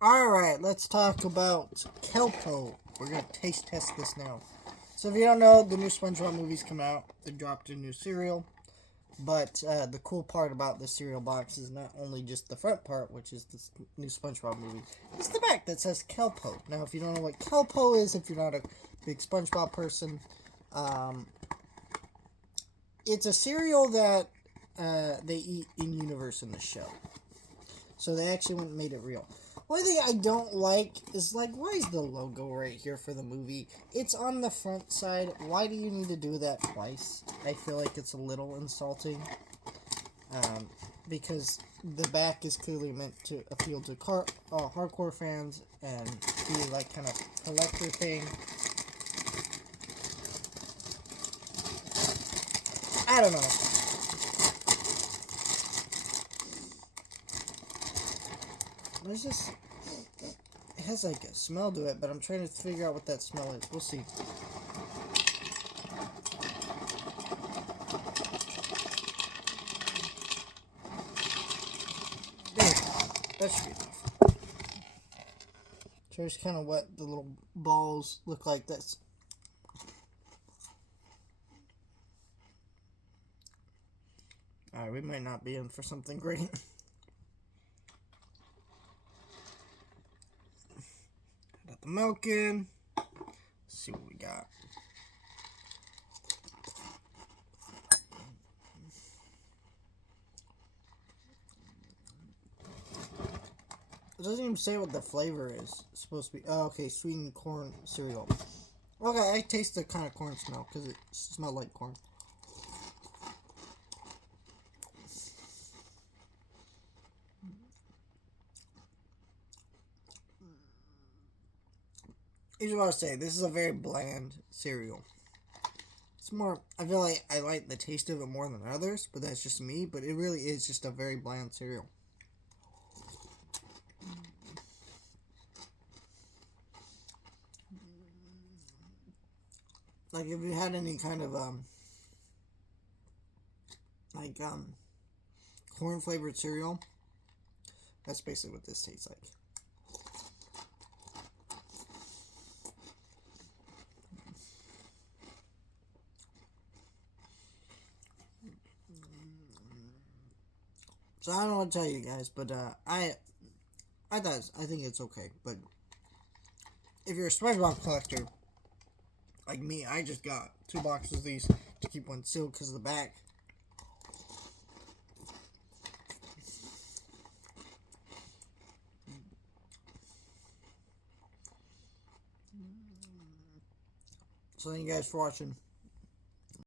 Alright, let's talk about Kelpo. We're going to taste test this now. So if you don't know, the new Spongebob movie's come out. They dropped a new cereal. But the cool part about the cereal box is not only just the front part, which is this new SpongeBob movie. It's the back that says Kelpo. Now, if you don't know what Kelpo is, if you're not a big SpongeBob person, it's a cereal that they eat in universe in the show. So they actually went and made it real. One thing I don't like is, like, why is the logo right here for the movie? It's on the front side. Why do you need to do that twice? I feel like it's a little insulting. Because the back is clearly meant to appeal to hardcore fans and be, like, kind of collector thing. I don't know. There's just, it has like a smell to it, but I'm trying to figure out what that smell is. We'll see. There, that should be enough. Here's kind of what the little balls look like. This. Alright, we might not be in for something great. Got the milk in. Let's see what we got. It doesn't even say what the flavor is. It's supposed to be. Oh, okay, sweetened corn cereal. Okay, I taste the kind of corn smell because it smells like corn. Here's what I say. This is a very bland cereal. It's more, I feel like I like the taste of it more than others, but that's just me. But it really is just a very bland cereal. Like, if you had any kind of, corn flavored cereal, that's basically what this tastes like. So I don't know what to tell you guys, but I think it's okay. But if you're a SpongeBob collector, like me, I just got 2 boxes of these to keep one sealed because of the back. So thank you guys for watching.